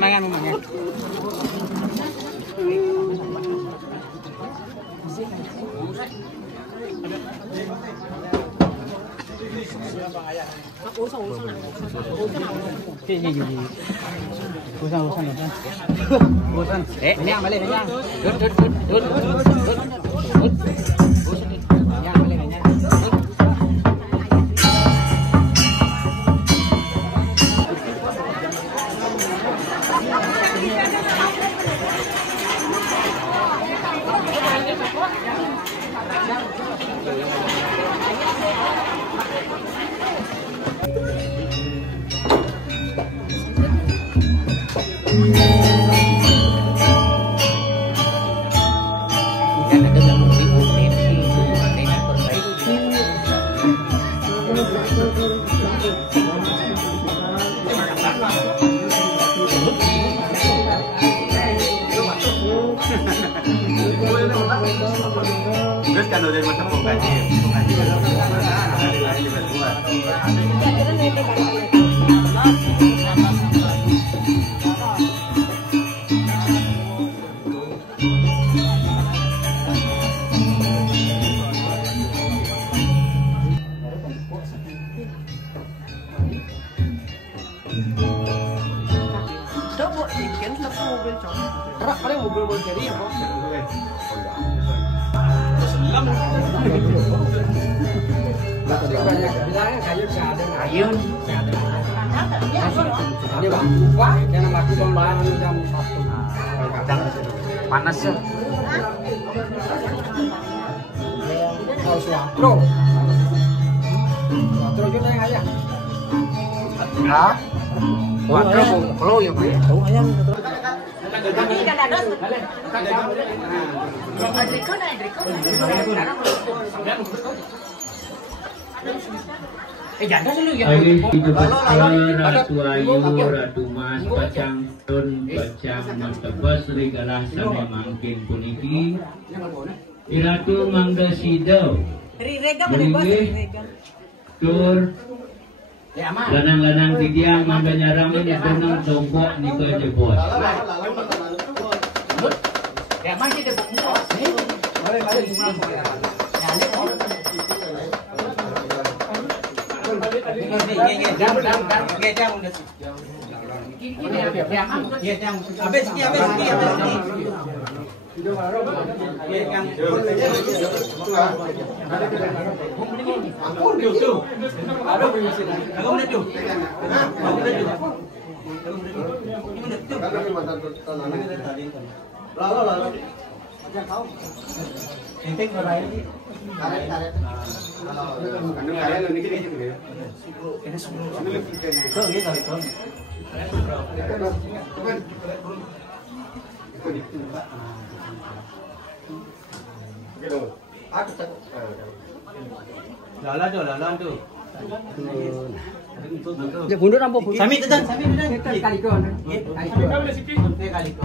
Mangan. Usan. Nyang balik nyang. Dut. Nyang balik nyang. Kan udah macam penggaji Coba bikin satu mobil coba. Rak ada mobil jadi ya, Bos. Ayun. Ini Bang. Wah, jangan laku Bang jam 1. Kadang panas ya. Oh, suatro. Suatro juga yang ayah. Hah? Waduh, kalau ya, Pak. Tahu ayam. Ratu Ayu, Ratu Mas, Pacang Tun, Pacang Matebas, Rigalah Sane Mangkin puniki Iratu Mangga Sido Meninggi Tur Lanang-lanang tidiang Mangga Nyaramin itu nang Jongkok Niko Jebos Ya masih ada bos. Lalan tu. Ya bundur ambo bundur. Sami tetan. Kali ko. Kali ko.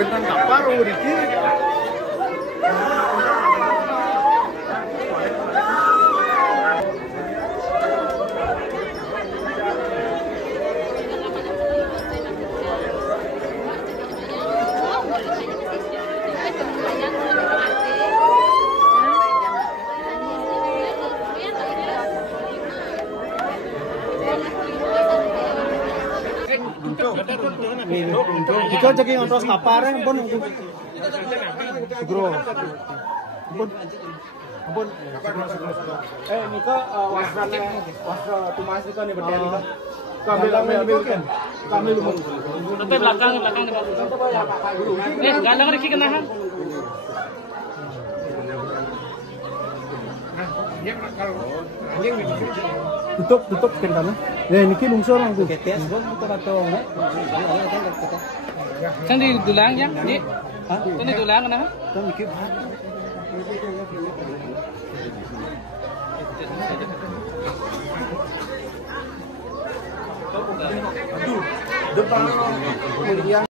Kuentan kaparo dikit. Ikaw jadi yang terus kapar ya, ampun. Sugro. Ampun. Ampun. Niko wasra tumas niko nih berdiri niko. Ambil kan. Ambil dulu. Tapi belakang di bawah. Galang Riki kenahan. Tutup kentangnya. Niki lungsor aku. Kan di dulang ya, Di. Kan di dulang kenahan. Kan niki. Aduh, depan